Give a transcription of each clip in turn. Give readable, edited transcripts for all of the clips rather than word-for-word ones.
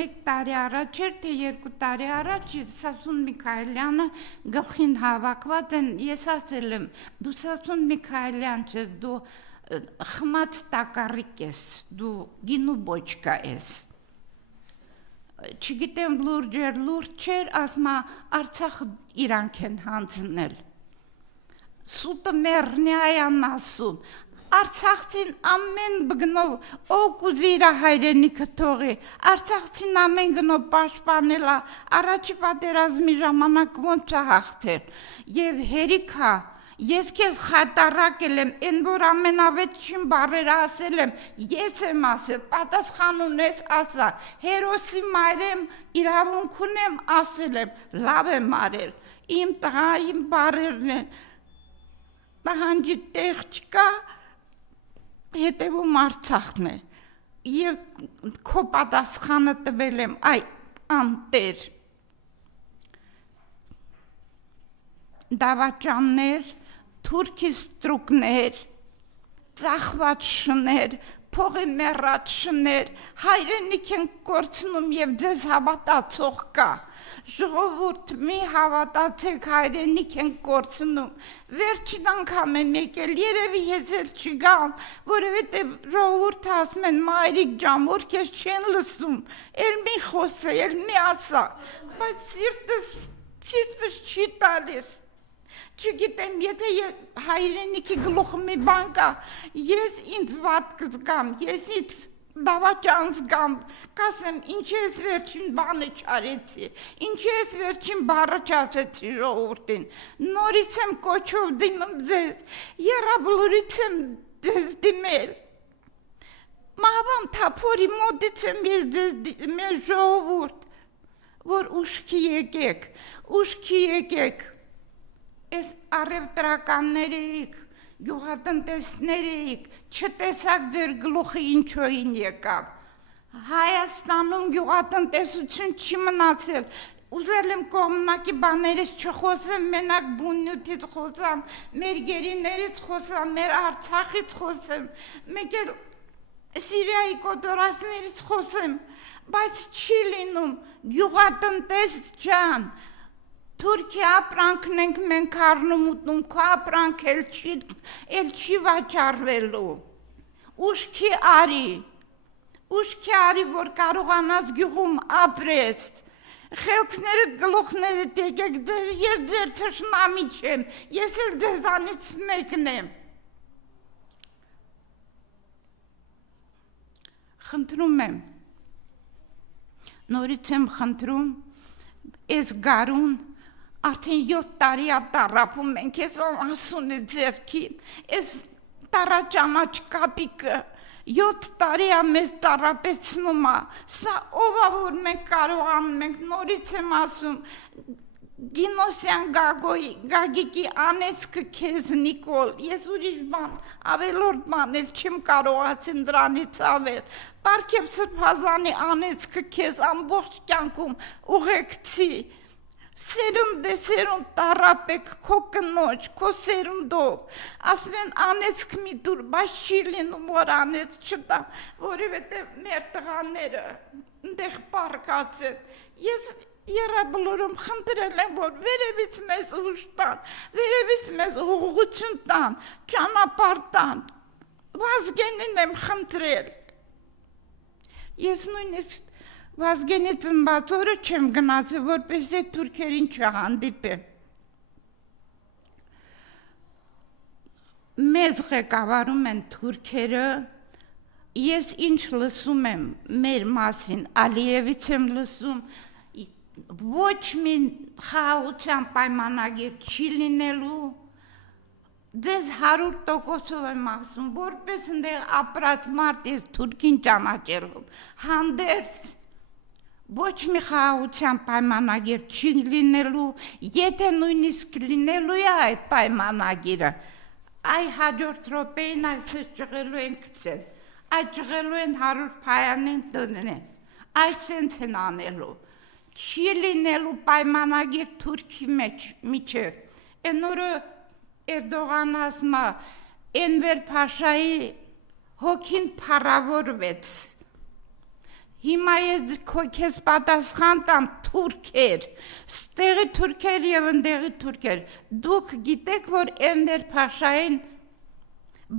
Մեկ տարի առաջ էր, թե 2 տարի առաջ Սասուն Միքայելյանը գլխին հավաքված են, ես ասել եմ, դու Սասուն Միքայելյան չես, դու խմած տակառիկ ես, դու գինու բոճկա ես։ Չգիտեմ լուրջ էր, լուրջ չէր, ասմա Արցախ իրանք են հանձնել։ Սուտը մեռնյայան ասում, Արցախցին ամեն բգնով օգ ուզի իր հայրենիքը թողի, Արցախցին ամեն գնով պաշտպանելա, առաջի պատերազմի ժամանակ ոնց է հաղթել, եւ հերիքա, ես քեզ խայտարակել եմ, այն որ ամենավերջին բառերը ասել եմ, ես եմ ասել, պատասխան ունես ասա, հերոսի մայր եմ, իրավունք ունեմ, ասել եմ, լավ եմ արել, իմ տղա, իմ բառերն են, պահանջի տեղ չկա, հետևում Արցախն է, և քո պատասխանը տվել եմ, այ անտեր, դավաճաններ, թուրքի ստրուկներ, ծախված շներ, փողի մեռած շներ, հայրենիք են կորցնում և ձեզ հավատացող կա, ժողովուրդ մի հավատացեք հայրենիք են կորցնում, վերջին անգամ եմ եկել, երևի ես էլ չգամ, որովհետև ժողովուրդը ասում են մայրիկ ջան, որ քեզ չեն լսում, էլ մի խոսե, էլ մի ասա, բայց սիրտս չի տալիս, չգիտեմ, եթե հայրենիքի գլուխը մի բան կա, ես ինձ վատ կզգամ, ես ինձ դավաճան զգամ, կասեմ, ինչ ես վերջին բանը չարեցի, ինչ ես վերջին բառը չասեցի ժողովրդին, նորից եմ կոչով դիմում ձեզ, եռաբլուրից եմ ձեզ դիմել, մահվան թափորի մոտից եմ ես ձեզ դիմել ժողովուրդ, որ ուշքի եկեք, ես առևտրականներ էիք, գյուղատնտեսներ էիք, չտեսակ ձեր գլուխը ինչոյին եկավ, Հայաստանում գյուղատնտեսություն չի մնացել, ուզել եմ կողմնակի բաներից չխոսեմ, մենակ բուննյութից խոսամ, մեր գերիներից խոսամ, մեր Արցախից խոսեմ, մեկ էլ Սիրիայի կոտորածներից խոսեմ, բայց չի լինում, գյուղատնտես ջան, Թուրքի ապրանքն ենք մենք առնում ուտնում, քո ապրանք էլ չի վաճառվելու, ուշքի արի, որ կարողանաս գյուղում ապրես, խելքները գլուխները տեկեք, ես ձեր թշնամի չեմ, ես էլ ձեզանից մեկն եմ, խնդրում եմ, նորից եմ խնդրում, ես գարուն, արդեն 7 տարի ապտարապում ենք, ես ասուն է ձերքին, ես տարաճանաչ կապիկը, 7 տարի մեզ տարապեցնում է, սա ով է, որ մենք կարողանում ենք, նորից եմ ասում, Գինոսյան Գագիկի անեծքը քեզ Նիկոլ, ես ուրիշ բան, ավելորդ բան էլ չեմ կարողացել դրանից ավել, Պարքև Սրբազանի անեծքը քեզ ամբողջ կյանքում ուղեկցի, սերունդ տարապեք քո կնոջ, քո սերունդով, ասում են անեծք մի դուր, բայց չի լինում, որ անեծ չտամ, որովհետև մեր տղաները ընդեղ պարկած են, ես եռաբլուրում խնդրել եմ, որ վերևից մեզ ուժ տան, վերևից մեզ ուղղություն տան, ճանապարհ տան, Վազգենին եմ խնդրել, ես նույնիսկ Վազգենի ծնված օրը չեմ գնացել, որպես այդ թուրքերին չհանդիպեմ, մեզ ղեկավարում են թուրքերը, ես ինչ լսում եմ մեր մասին, Ալիևից եմ լսում, ոչ մի խաղաղության պայմանագիր չի լինելու, ձեզ 100%-ով եմ ասում, որպես ընդեղ ապրած մարդ ես թուրքին ճանաչելով, հանդերձ ոչ մի խաղաղության պայմանագիր չի լինելու, եթե նույնիսկ լինելու է այդ պայմանագիրը, այ հաջորդ րոպեին այսը ճղելու են գցել, այդ ճղելու են 100 փայանեն տնեն, այս սենց են անելու, չի լինելու պայմանագիր Թուրքի միջև, են օրը Էրդողան ասմա Էնվեր Փաշայի հոգին փառավորվեց։ Հիմա ես քեզ պատասխան տամ թուրքեր, ստեղի թուրքեր եւ ընդեղի թուրքեր, դուք գիտեք, որ Էնվեր Փաշային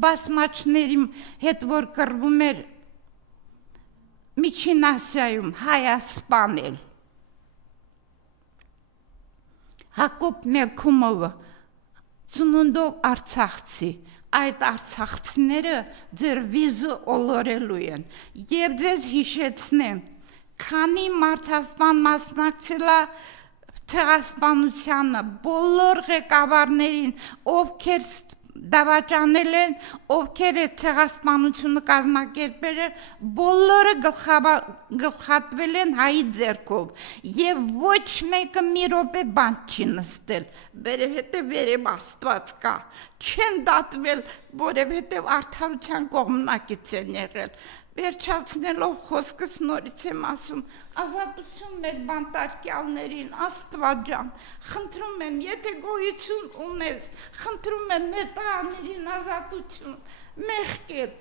բասմաչների հետ որ կռվում էր Միջին Ասիայում Հայաստանել Հակոբ Մելքումովը ծնունդով արցախցի, այդ արցախցիները ձեր վիզը օլորելու են եւ ձեզ հիշեցնեմ, քանի մարդասպան մասնակցելա ցեղասպանությանը, բոլոր ղեկավարներին, ովքեր դավաճանել են, ովքեր է ցեղասպանությունը կազմակերպել են, բոլորը գլխատվել են հայի ձեռքով եւ ոչ մեկը մի րոպե բան չի նստել, որովհետեւ վերև Աստված կա, չեն դատվել, որովհետեւ արդարության կողմնակից են եղել։ Վերջացնելով խոսքս նորից եմ ասում, ազատություն մեր բանտարկյալներին, Աստված ջան, խնդրում եմ, եթե գոյություն ունես, խնդրում եմ մեր տղաներին ազատություն, մեղքեր,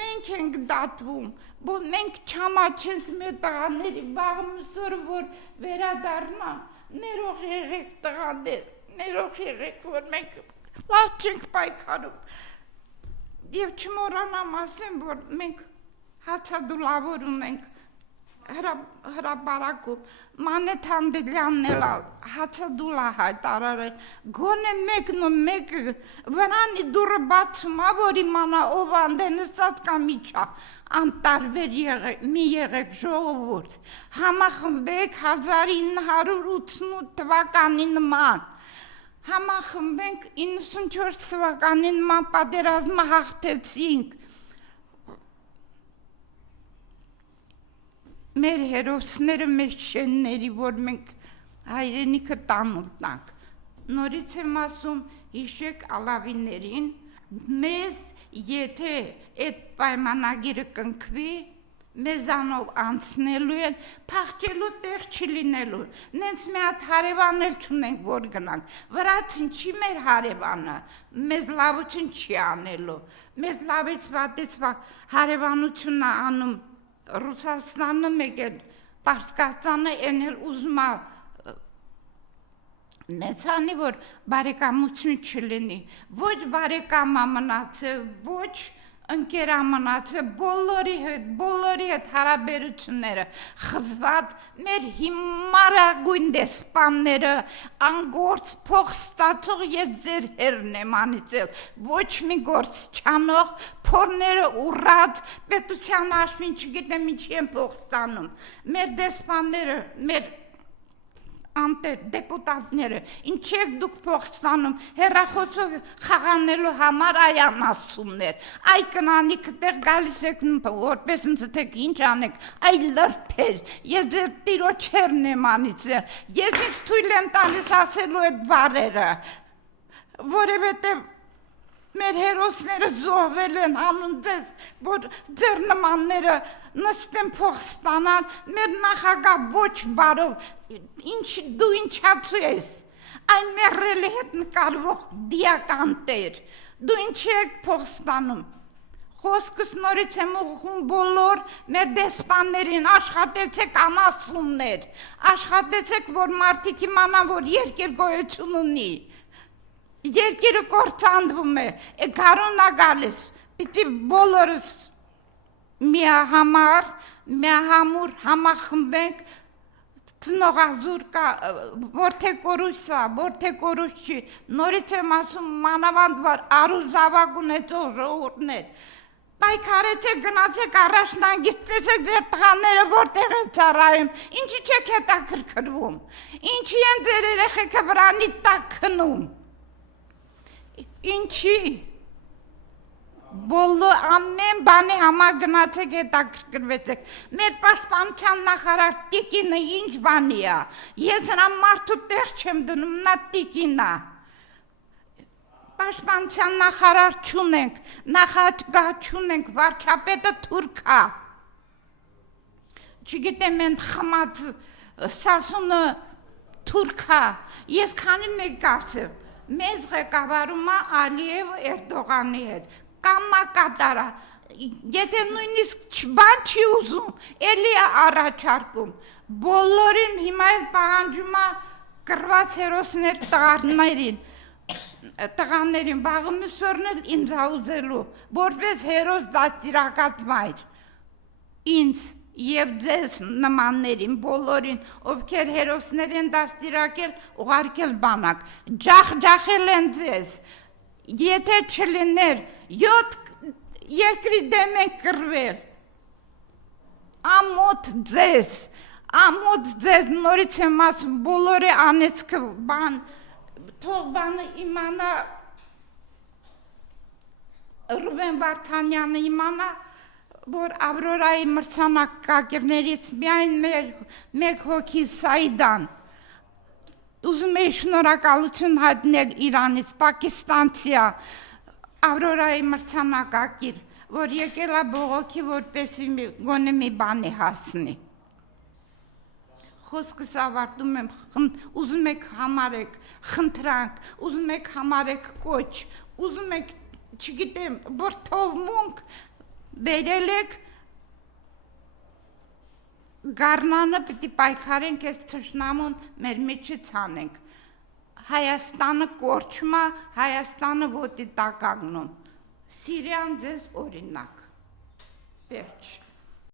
մենք ենք դատվում, որ մենք չամաչենք մեր տղաների վաղմուսոր, որ վերադառնան, ներող եղեք տղաներ, ներող եղեք, որ մենք լավ չենք պայքարում, և չմոռանամ ասեմ, որ մենք հացադուլավոր ունենք հրապարակում, Մանեթ Անդելյանն էլ հացադուլա հայտարարել, գոնե մեկն ու մեկը վրանի դուրը բացում, որ իմանա ով անդենսած կամ իչա, անտարբեր մի եղեք ժողովուրդ, համախմբեք 1988 թվականի նման, համախմբենք 94 թվականի նման պատերազմը հաղթեցինք, մեր հերոսները մեր շենների, որ մենք հայրենիքը տանուտանք, նորից եմ ասում, հիշեք ալավիներին, մեզ եթե այդ պայմանագիրը կնքվի, մեզանով անցնելու են, փախչելու տեղ չի լինելու, նենց մի հատ հարևան էլ չունենք, որ գնանք, վրացին չի մեր հարևանը, մեզ լավություն չի անելու, մեզ լավից վատից հարևանությունն անում, Ռուսաստանը մեկ էլ Պարսկաստանը էնել ուզում է նեցանի, որ բարեկամություն չլինի, ոչ բարեկամա մնացել, ոչ ընկերա մնացել, բոլորի հետ հարաբերությունները խզված, մեր հիմարագույն դեսպանները, անգործ փող ստացող ես ձեր հերն եմ անիծել, ոչ մի գործ չանող, փորները ուռած, պետության հաշվին չգիտեմ ինչի են փող ստանում, մեր դեսպանները, մեր դեպուտատները, ինչ եք դուք փող ստանում, հեռախոսով խաղանելու համար այ անասումներ, այ կնանիք տեղ գալիս եք որպես ընձթեք ինչ անեք, այ լրբեր, ես ձեր տիրոջ հերն եմ անիծել, ես ինձ թույլ եմ տալիս ասելու այդ բառերը, որովհետև մեր հերոսները զոհվել են հանուն ձեզ, որ ձեր նմանները նստեն փող ստանան, մեր նախագահ ոչ բարով, դու ինչացու ես, այն մեռելի հետ նկարվող դիական տեր, դու ինչի եք փող ստանում, խոսքս նորից եմ ուղղում բոլոր մեր դեսպաններին, աշխատեցեք անասուններ, աշխատեցեք, որ մարդիկ իմանան, որ երկիր գոյություն ունի, երկիրը կործանվում է, գարունա գալիս, պիտի բոլորս միահամար, միահամուր համախմբենք, ծնողազուր կա, որդեկորուսա, որդեկորուսի, նորից եմ ասում մանավանդ որ առուզավակ ունեցող ժողովուրդներ, պայքարեցեք, գնացեք առաջնագիծ, տեսեք ձեր տղաները որտեղ են ծառայում, ինչի չեք հետաքրքրվում, ինչի են ձեր երեխեքը վրանի տակ քնում, ինչի, բոլոր ամեն բանի համար գնացեք հետաքրքրվեցեք, մեր պաշտպանության նախարար Տիկինը ինչ բանի է, ես նրա մարդու տեղ չեմ դնում, նա Տիկին է, պաշտպանության նախարար չունենք, նախագահ չունենք, վարչապետը թուրք է, չգիտեմ են խմած Սասունը թուրք է, ես քանի մեկ ասեմ, մեզ ղեկավարում է Ալիև Էրդողանի հետ, կամա կատարա, Եթե նույնիսկ բան չի ուզում, էլի է առաջարկում։ Բոլորին հիմա էլ պահանջում է կռված հերոսներ տղաներին, վաղը մյուս օրն էլ ինձ ա ուզելու, որպես հերոս դաստիարակած մայր։ Ինձ եւ ձեզ նմաններին, բոլորին, ովքեր հերոսներ են դաստիարակել, ուղարկել բանակ, ջախջախել են ձեզ։ Եթե չլիներ 7 երկրի դեմ են կռվել, ամոթ ձեզ, նորից եմ ասում, բոլորի անեծքը բան, թող բանը իմանա, Ռուբեն Վարդանյանը իմանա, որ Ավրորայի մրցանակակիրներից միայն մեկ հոգի Սայդան, ուզում էի շնորհակալություն հայտնել Իրանից, պակիստանցի է, Ավրորայի մրցանակակիր, որ եկել է բողոքի, որպեսզի գոնե մի բանի հասնի։ Խոսքս ավարտում եմ, ուզում եք համարեք խնդրանք, ուզում եք համարեք կոչ, ուզում եք, չգիտեմ, բրդովմունք բերել եք, գարնանը պիտի պայքարենք, այս թշնամուն մեր միջից անենք։ Հայաստանը կորչում է, Հայաստանը ոտի տակ կանգնում։ Սիրիան ձեզ օրինակ։ Վերջ։